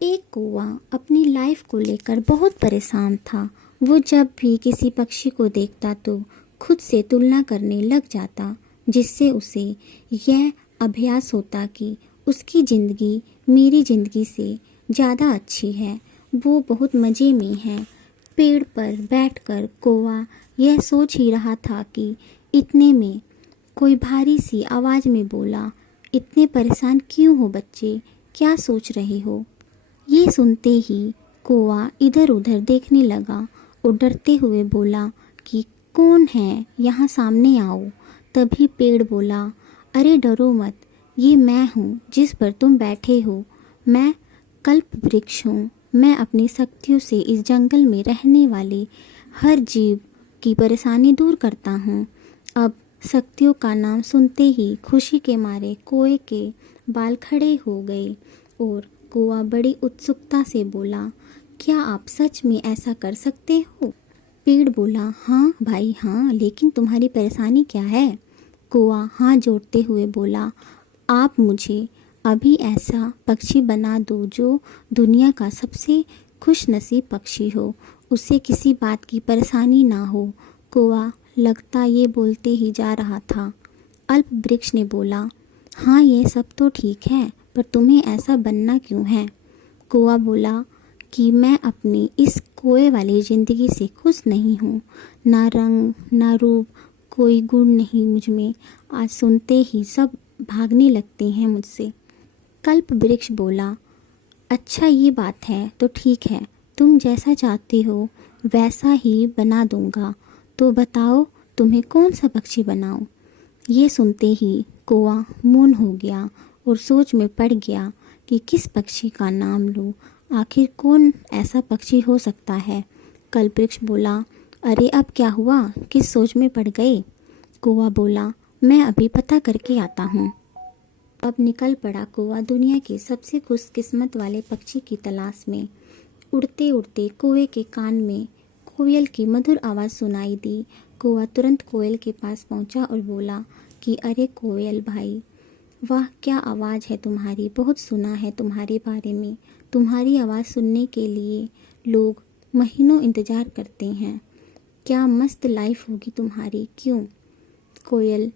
एक कौवा अपनी लाइफ को लेकर बहुत परेशान था। वो जब भी किसी पक्षी को देखता तो खुद से तुलना करने लग जाता, जिससे उसे यह अभ्यास होता कि उसकी ज़िंदगी मेरी ज़िंदगी से ज़्यादा अच्छी है, वो बहुत मज़े में है। पेड़ पर बैठकर कौवा यह सोच ही रहा था कि इतने में कोई भारी सी आवाज़ में बोला, इतने परेशान क्यों हो बच्चे, क्या सोच रहे हो? ये सुनते ही कौवा इधर उधर देखने लगा और डरते हुए बोला कि कौन है, यहाँ सामने आओ। तभी पेड़ बोला, अरे डरो मत, ये मैं हूँ जिस पर तुम बैठे हो। मैं कल्प वृक्ष हूँ। मैं अपनी शक्तियों से इस जंगल में रहने वाले हर जीव की परेशानी दूर करता हूँ। अब शक्तियों का नाम सुनते ही खुशी के मारे कौवे के बाल खड़े हो गए और कौवा बड़ी उत्सुकता से बोला, क्या आप सच में ऐसा कर सकते हो? पेड़ बोला, हाँ भाई हाँ, लेकिन तुम्हारी परेशानी क्या है? कौवा हाथ जोड़ते हुए बोला, आप मुझे अभी ऐसा पक्षी बना दो जो दुनिया का सबसे खुशनसीब पक्षी हो, उसे किसी बात की परेशानी ना हो। कौवा लगता ये बोलते ही जा रहा था। अल्प वृक्ष ने बोला, हाँ ये सब तो ठीक है, पर तुम्हें ऐसा बनना क्यों है? कौवा बोला कि मैं अपनी इस खोए वाली ज़िंदगी से खुश नहीं हूँ। ना रंग ना रूप, कोई गुण नहीं मुझ में। आज सुनते ही सब भागने लगते हैं मुझसे। कल्प वृक्ष बोला, अच्छा ये बात है तो ठीक है, तुम जैसा चाहते हो वैसा ही बना दूंगा। तो बताओ तुम्हें कौन सा पक्षी बनाऊं? ये सुनते ही कौवा मौन हो गया और सोच में पड़ गया कि किस पक्षी का नाम लूं। आखिर कौन ऐसा पक्षी हो सकता है? कल्पवृक्ष बोला, अरे अब क्या हुआ, किस सोच में पड़ गए? कौवा बोला, मैं अभी पता करके आता हूँ। अब निकल पड़ा कौवा दुनिया के सबसे खुशकिस्मत वाले पक्षी की तलाश में। उड़ते उड़ते कौवे के कान में कोयल की मधुर आवाज़ सुनाई दी। कौवा तुरंत कोयल के पास पहुंचा और बोला कि अरे कोयल भाई, वाह क्या आवाज़ है तुम्हारी, बहुत सुना है तुम्हारे बारे में। तुम्हारी आवाज़ सुनने के लिए लोग महीनों इंतज़ार करते हैं। क्या मस्त लाइफ होगी तुम्हारी, क्यों? कोयल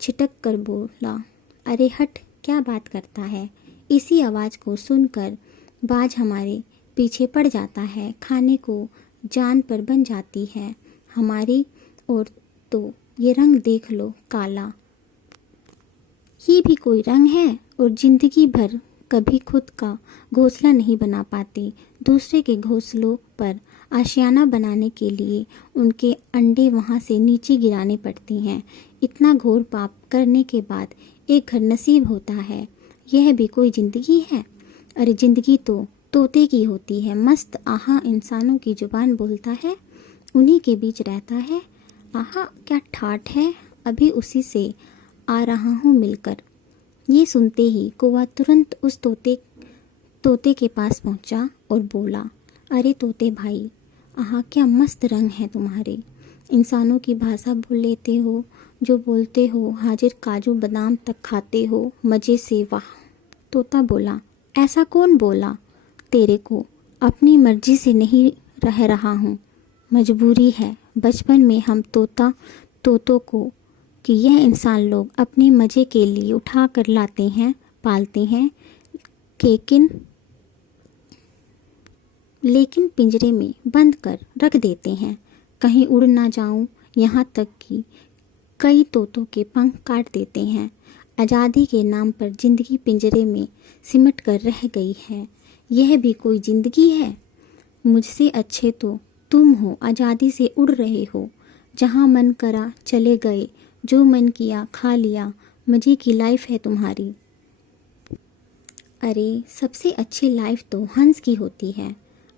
छिटक कर बोला, अरे हट, क्या बात करता है? इसी आवाज़ को सुनकर बाज हमारे पीछे पड़ जाता है, खाने को जान पर बन जाती है हमारी। और तो ये रंग देख लो, काला, ये भी कोई रंग है? और ज़िंदगी भर कभी खुद का घोंसला नहीं बना पाते, दूसरे के घोंसलों पर आशियाना बनाने के लिए उनके अंडे वहाँ से नीचे गिराने पड़ते हैं। इतना घोर पाप करने के बाद एक घर नसीब होता है, यह भी कोई ज़िंदगी है? अरे ज़िंदगी तो तोते की होती है, मस्त। आहा, इंसानों की जुबान बोलता है, उन्हीं के बीच रहता है। आहा क्या ठाठ है, अभी उसी से आ रहा हूँ मिलकर। ये सुनते ही कौवा तुरंत उस तोते के पास पहुँचा और बोला, अरे तोते भाई, आहा क्या मस्त रंग है तुम्हारे। इंसानों की भाषा बोल लेते हो, जो बोलते हो हाजिर काजू बादाम तक खाते हो मज़े से, वाह। तोता बोला, ऐसा कौन बोला तेरे को? अपनी मर्जी से नहीं रह रहा हूँ, मजबूरी है। बचपन में हम तोतों को कि यह इंसान लोग अपने मज़े के लिए उठा कर लाते हैं, पालते हैं, लेकिन पिंजरे में बंद कर रख देते हैं, कहीं उड़ ना जाऊं। यहाँ तक कि कई तोतों के पंख काट देते हैं। आज़ादी के नाम पर ज़िंदगी पिंजरे में सिमट कर रह गई है, यह भी कोई ज़िंदगी है? मुझसे अच्छे तो तुम हो, आज़ादी से उड़ रहे हो, जहाँ मन करा चले गए, जो मन किया खा लिया, मज़े की लाइफ है तुम्हारी। अरे सबसे अच्छी लाइफ तो हंस की होती है।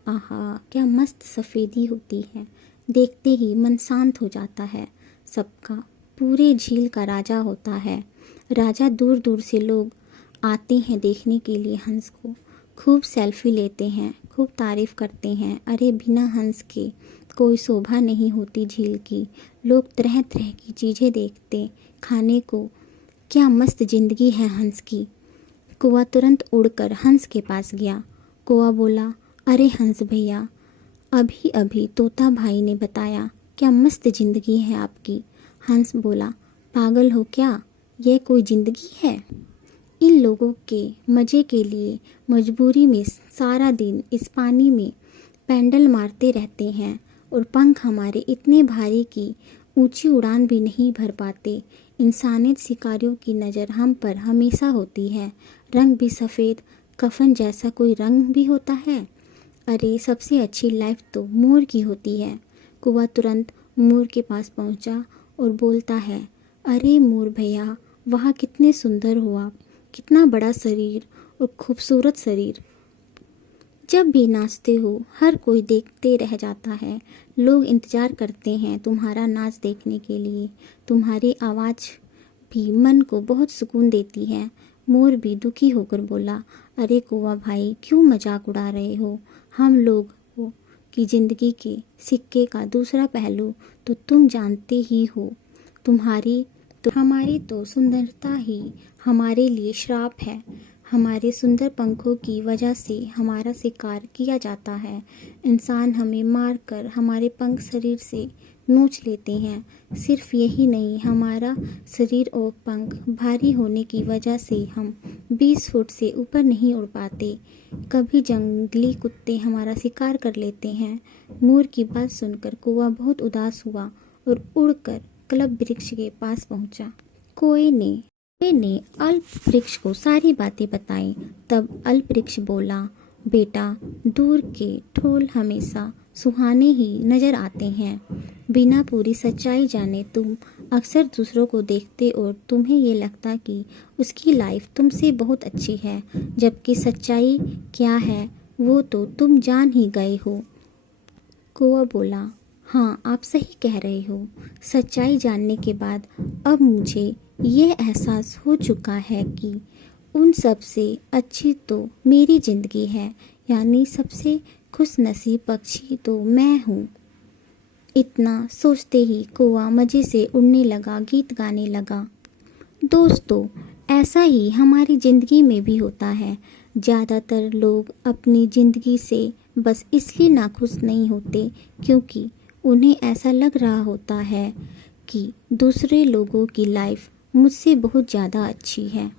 आहा क्या मस्त सफ़ेदी होती है, देखते ही मन शांत हो जाता है। सबका पूरे झील का राजा होता है। राजा दूर दूर से लोग आते हैं देखने के लिए हंस को, खूब सेल्फी लेते हैं, खूब तारीफ़ करते हैं। अरे बिना हंस के कोई शोभा नहीं होती झील की। लोग तरह तरह की चीज़ें देखते खाने को, क्या मस्त ज़िंदगी है हंस की। कौवा तुरंत उड़कर हंस के पास गया। कौवा बोला, अरे हंस भैया, अभी अभी तोता भाई ने बताया, क्या मस्त जिंदगी है आपकी। हंस बोला, पागल हो क्या, यह कोई जिंदगी है। इन लोगों के मज़े के लिए मजबूरी में सारा दिन इस पानी में पैडल मारते रहते हैं और पंख हमारे इतने भारी कि ऊंची उड़ान भी नहीं भर पाते। इंसानियत शिकारियों की नज़र हम पर हमेशा होती है। रंग भी सफ़ेद, कफन जैसा कोई रंग भी होता है। अरे सबसे अच्छी लाइफ तो मोर की होती है। कौवा तुरंत मोर के पास पहुंचा और बोलता है, अरे मोर भैया, वहाँ कितने सुंदर हो आप, कितना बड़ा शरीर और खूबसूरत शरीर। जब भी नाचते हो हर कोई देखते रह जाता है। लोग इंतज़ार करते हैं तुम्हारा नाच देखने के लिए। तुम्हारी आवाज़ भी मन को बहुत सुकून देती है। मोर भी दुखी होकर बोला, अरे कौवा भाई, क्यों मजाक उड़ा रहे हो। हम लोग की ज़िंदगी के सिक्के का दूसरा पहलू तो तुम जानते ही हो। हमारी तो सुंदरता ही हमारे लिए श्राप है। हमारे सुंदर पंखों की वजह से हमारा शिकार किया जाता है। इंसान हमें मार कर हमारे पंख शरीर से नोच लेते हैं। सिर्फ यही नहीं, हमारा शरीर और पंख भारी होने की वजह से हम 20 फुट से ऊपर नहीं उड़ पाते। कभी जंगली कुत्ते हमारा शिकार कर लेते हैं। मोर की बात सुनकर कौवा बहुत उदास हुआ और उड़कर कल्प वृक्ष के पास पहुंचा। कोए ने अल्प वृक्ष को सारी बातें बताई। तब अल्प वृक्ष बोला, बेटा, दूर के ढोल हमेशा सुहाने ही नजर आते हैं। बिना पूरी सच्चाई जाने तुम अक्सर दूसरों को देखते और तुम्हें ये लगता कि उसकी लाइफ तुमसे बहुत अच्छी है, जबकि सच्चाई क्या है वो तो तुम जान ही गए हो। कौवा बोला, हाँ, आप सही कह रहे हो। सच्चाई जानने के बाद अब मुझे ये एहसास हो चुका है कि उन सब से अच्छी तो मेरी ज़िंदगी है, यानी सबसे खुशनसीब पक्षी तो मैं हूँ। इतना सोचते ही कौवा मज़े से उड़ने लगा, गीत गाने लगा। दोस्तों, ऐसा ही हमारी ज़िंदगी में भी होता है। ज़्यादातर लोग अपनी ज़िंदगी से बस इसलिए नाखुश नहीं होते क्योंकि उन्हें ऐसा लग रहा होता है कि दूसरे लोगों की लाइफ मुझसे बहुत ज़्यादा अच्छी है।